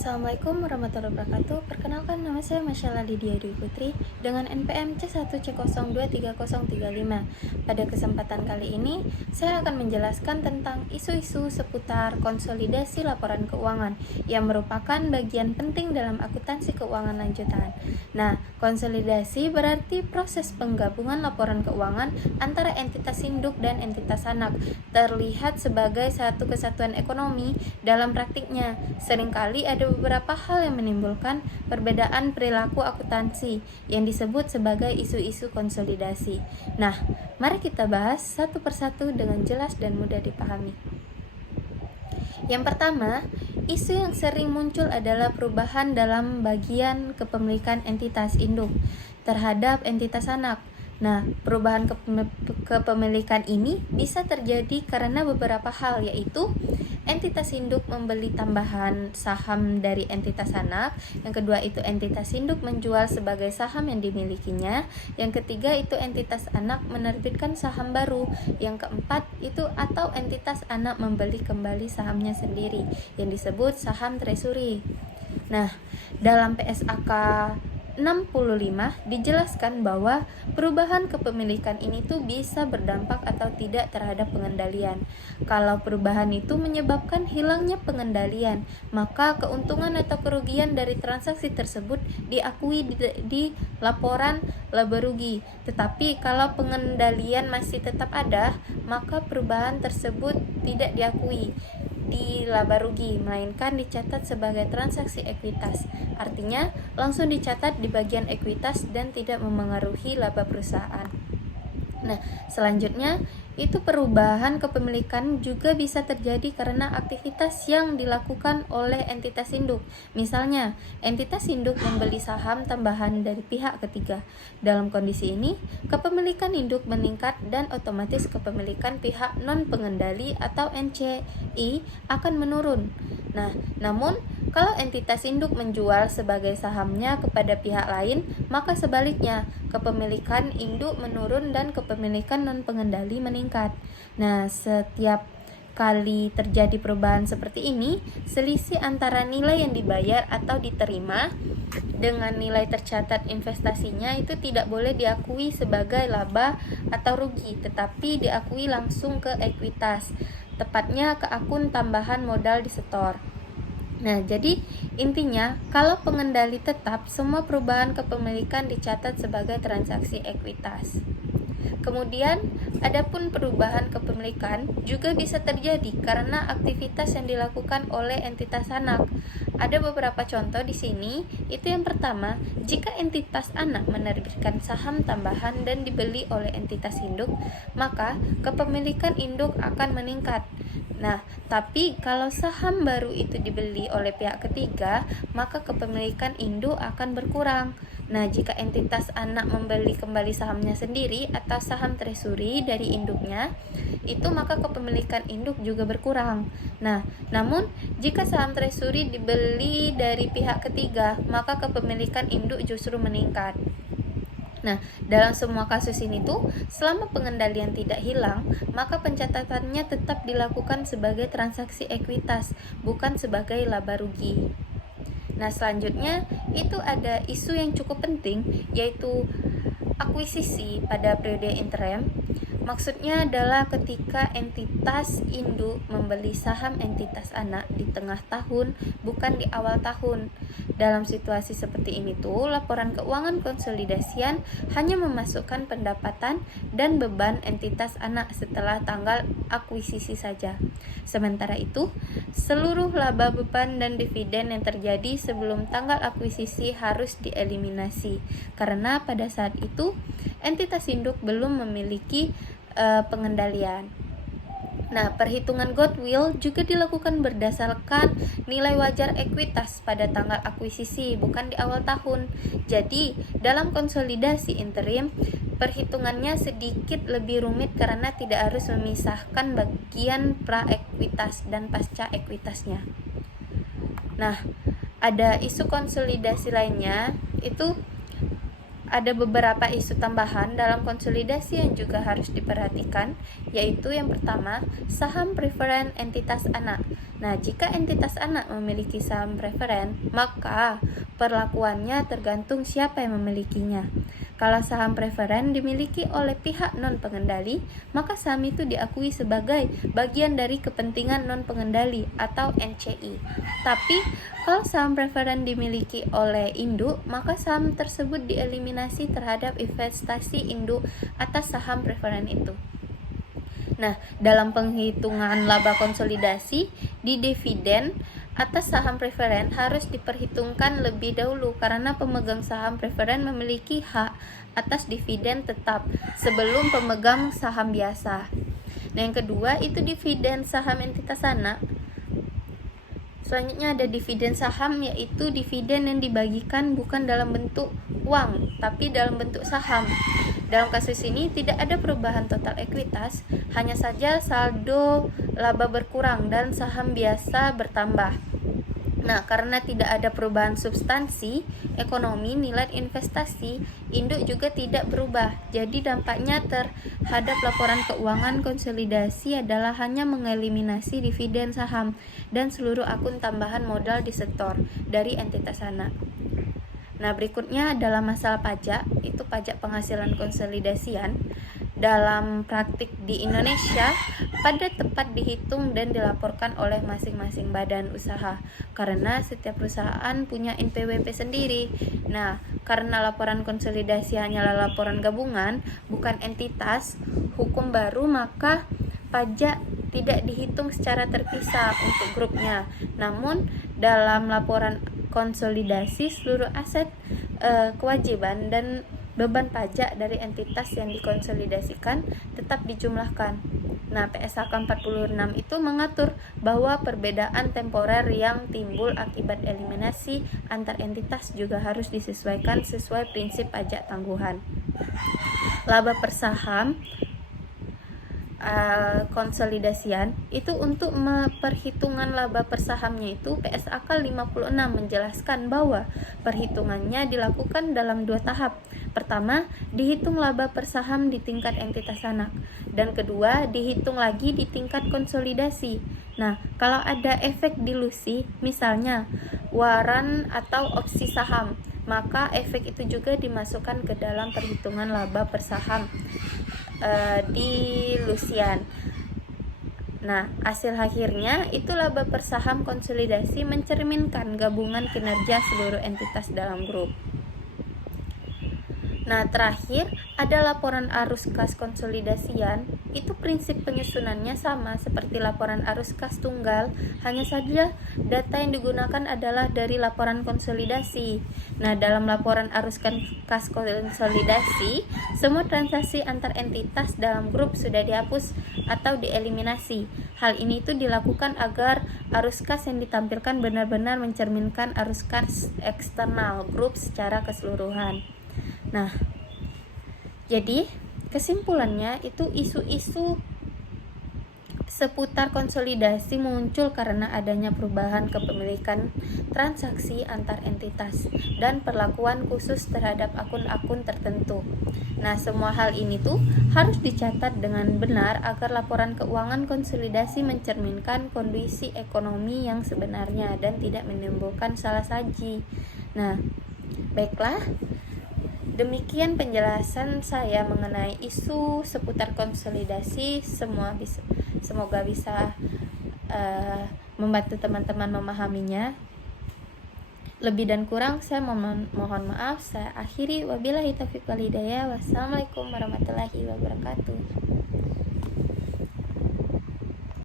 Assalamualaikum warahmatullahi wabarakatuh. Perkenalkan, nama saya Masyala Lydia Dwi Putri dengan NPM C1C023035. Pada kesempatan kali ini, saya akan menjelaskan tentang isu-isu seputar konsolidasi laporan keuangan yang merupakan bagian penting dalam akuntansi keuangan lanjutan. Nah, konsolidasi berarti proses penggabungan laporan keuangan antara entitas induk dan entitas anak, terlihat sebagai satu kesatuan ekonomi. Dalam praktiknya, seringkali ada beberapa hal yang menimbulkan perbedaan perilaku akuntansi yang disebut sebagai isu-isu konsolidasi. Nah, mari kita bahas satu persatu dengan jelas dan mudah dipahami. Yang pertama, isu yang sering muncul adalah perubahan dalam bagian kepemilikan entitas induk terhadap entitas anak. Nah, perubahan kepemilikan ini bisa terjadi karena beberapa hal, yaitu entitas induk membeli tambahan saham dari entitas anak. Yang kedua itu entitas induk menjual sebagai saham yang dimilikinya. Yang ketiga itu entitas anak menerbitkan saham baru. Yang keempat itu atau entitas anak membeli kembali sahamnya sendiri yang disebut saham treasury. Nah, dalam PSAK 65 dijelaskan bahwa perubahan kepemilikan ini tuh bisa berdampak atau tidak terhadap pengendalian. Kalau perubahan itu menyebabkan hilangnya pengendalian, maka keuntungan atau kerugian dari transaksi tersebut diakui di laporan laba rugi. Tetapi kalau pengendalian masih tetap ada, maka perubahan tersebut tidak diakui di laba rugi, melainkan dicatat sebagai transaksi ekuitas. Artinya, langsung dicatat di bagian ekuitas dan tidak memengaruhi laba perusahaan. Nah, selanjutnya itu perubahan kepemilikan juga bisa terjadi karena aktivitas yang dilakukan oleh entitas induk. Misalnya, entitas induk membeli saham tambahan dari pihak ketiga. Dalam kondisi ini, kepemilikan induk meningkat dan otomatis kepemilikan pihak non-pengendali atau NCI akan menurun. Nah, namun kalau entitas induk menjual sebagai sahamnya kepada pihak lain, maka sebaliknya, kepemilikan induk menurun dan kepemilikan non-pengendali meningkat. Nah, setiap kali terjadi perubahan seperti ini, selisih antara nilai yang dibayar atau diterima dengan nilai tercatat investasinya itu tidak boleh diakui sebagai laba atau rugi, tetapi diakui langsung ke ekuitas, tepatnya ke akun tambahan modal disetor. Nah, jadi intinya kalau pengendali tetap, semua perubahan kepemilikan dicatat sebagai transaksi ekuitas. Kemudian, adapun perubahan kepemilikan juga bisa terjadi karena aktivitas yang dilakukan oleh entitas anak. Ada beberapa contoh di sini. Itu yang pertama, jika entitas anak menerbitkan saham tambahan dan dibeli oleh entitas induk, maka kepemilikan induk akan meningkat. Nah, tapi kalau saham baru itu dibeli oleh pihak ketiga, maka kepemilikan induk akan berkurang. Nah, jika entitas anak membeli kembali sahamnya sendiri atau saham treasury dari induknya, itu maka kepemilikan induk juga berkurang. Nah, namun jika saham treasury dibeli dari pihak ketiga, maka kepemilikan induk justru meningkat. Nah, dalam semua kasus ini tuh, selama pengendalian tidak hilang, maka pencatatannya tetap dilakukan sebagai transaksi ekuitas, bukan sebagai laba rugi. Nah, selanjutnya itu ada isu yang cukup penting, yaitu akuisisi pada periode interim. Maksudnya adalah ketika entitas induk membeli saham entitas anak di tengah tahun, bukan di awal tahun. Dalam situasi seperti ini tuh, laporan keuangan konsolidasian hanya memasukkan pendapatan dan beban entitas anak setelah tanggal akuisisi saja. Sementara itu, seluruh laba, beban, dan dividen yang terjadi sebelum tanggal akuisisi harus dieliminasi, karena pada saat itu entitas induk belum memiliki pengendalian. Nah, perhitungan goodwill juga dilakukan berdasarkan nilai wajar ekuitas pada tanggal akuisisi, bukan di awal tahun. Jadi, dalam konsolidasi interim, perhitungannya sedikit lebih rumit karena tidak harus memisahkan bagian pra-ekuitas dan pasca-ekuitasnya. Nah, ada isu konsolidasi lainnya, itu ada beberapa isu tambahan dalam konsolidasi yang juga harus diperhatikan, yaitu yang pertama, saham preferen entitas anak. Nah, jika entitas anak memiliki saham preferen, maka perlakuannya tergantung siapa yang memilikinya. Kalau saham preferen dimiliki oleh pihak non-pengendali, maka saham itu diakui sebagai bagian dari kepentingan non-pengendali atau NCI. Tapi, kalau saham preferen dimiliki oleh induk, maka saham tersebut dieliminasi terhadap investasi induk atas saham preferen itu. Nah, dalam penghitungan laba konsolidasi, di dividen atas saham preferen harus diperhitungkan lebih dahulu karena pemegang saham preferen memiliki hak atas dividen tetap sebelum pemegang saham biasa. Nah, yang kedua itu dividen saham entitas anak. Selanjutnya ada dividen saham, yaitu dividen yang dibagikan bukan dalam bentuk uang, tapi dalam bentuk saham. Dalam kasus ini tidak ada perubahan total ekuitas, hanya saja saldo laba berkurang dan saham biasa bertambah. Nah, karena tidak ada perubahan substansi ekonomi nilai investasi, induk juga tidak berubah. Jadi dampaknya terhadap laporan keuangan konsolidasi adalah hanya mengeliminasi dividen saham dan seluruh akun tambahan modal disetor dari entitas anak. Nah, berikutnya adalah masalah pajak, itu pajak penghasilan konsolidasian. Dalam praktik di Indonesia, pada tepat dihitung dan dilaporkan oleh masing-masing badan usaha, karena setiap perusahaan punya NPWP sendiri. Nah, karena laporan konsolidasi hanyalah laporan gabungan, bukan entitas hukum baru, maka pajak tidak dihitung secara terpisah untuk grupnya. Namun, dalam laporan konsolidasi seluruh aset, kewajiban dan beban pajak dari entitas yang dikonsolidasikan tetap dijumlahkan. Nah, PSAK 46 itu mengatur bahwa perbedaan temporer yang timbul akibat eliminasi antar entitas juga harus disesuaikan sesuai prinsip pajak tangguhan. Laba per saham konsolidasian itu untuk perhitungan laba per sahamnya itu PSAK 56 menjelaskan bahwa perhitungannya dilakukan dalam 2 tahap. Pertama, dihitung laba per saham di tingkat entitas anak, dan kedua, dihitung lagi di tingkat konsolidasi. Nah, kalau ada efek dilusi, misalnya waran atau opsi saham, maka efek itu juga dimasukkan ke dalam perhitungan laba per saham di Lusian. Nah, hasil akhirnya itu laba per saham konsolidasi mencerminkan gabungan kinerja seluruh entitas dalam grup. Nah, terakhir ada laporan arus kas konsolidasian. Itu prinsip penyusunannya sama seperti laporan arus kas tunggal, hanya saja data yang digunakan adalah dari laporan konsolidasi. Nah, dalam laporan arus kas konsolidasi, semua transaksi antar entitas dalam grup sudah dihapus atau dieliminasi. Hal ini itu dilakukan agar arus kas yang ditampilkan benar-benar mencerminkan arus kas eksternal grup secara keseluruhan. Nah, jadi kesimpulannya itu isu-isu seputar konsolidasi muncul karena adanya perubahan kepemilikan transaksi antar entitas dan perlakuan khusus terhadap akun-akun tertentu. Nah, semua hal ini tuh harus dicatat dengan benar agar laporan keuangan konsolidasi mencerminkan kondisi ekonomi yang sebenarnya dan tidak menimbulkan salah saji. Nah, baiklah. Demikian penjelasan saya mengenai isu seputar konsolidasi. Semoga bisa membantu teman-teman memahaminya. Lebih dan kurang saya mohon maaf. Saya akhiri, wabillahi taufiq wal hidayah. Wassalamualaikum warahmatullahi wabarakatuh.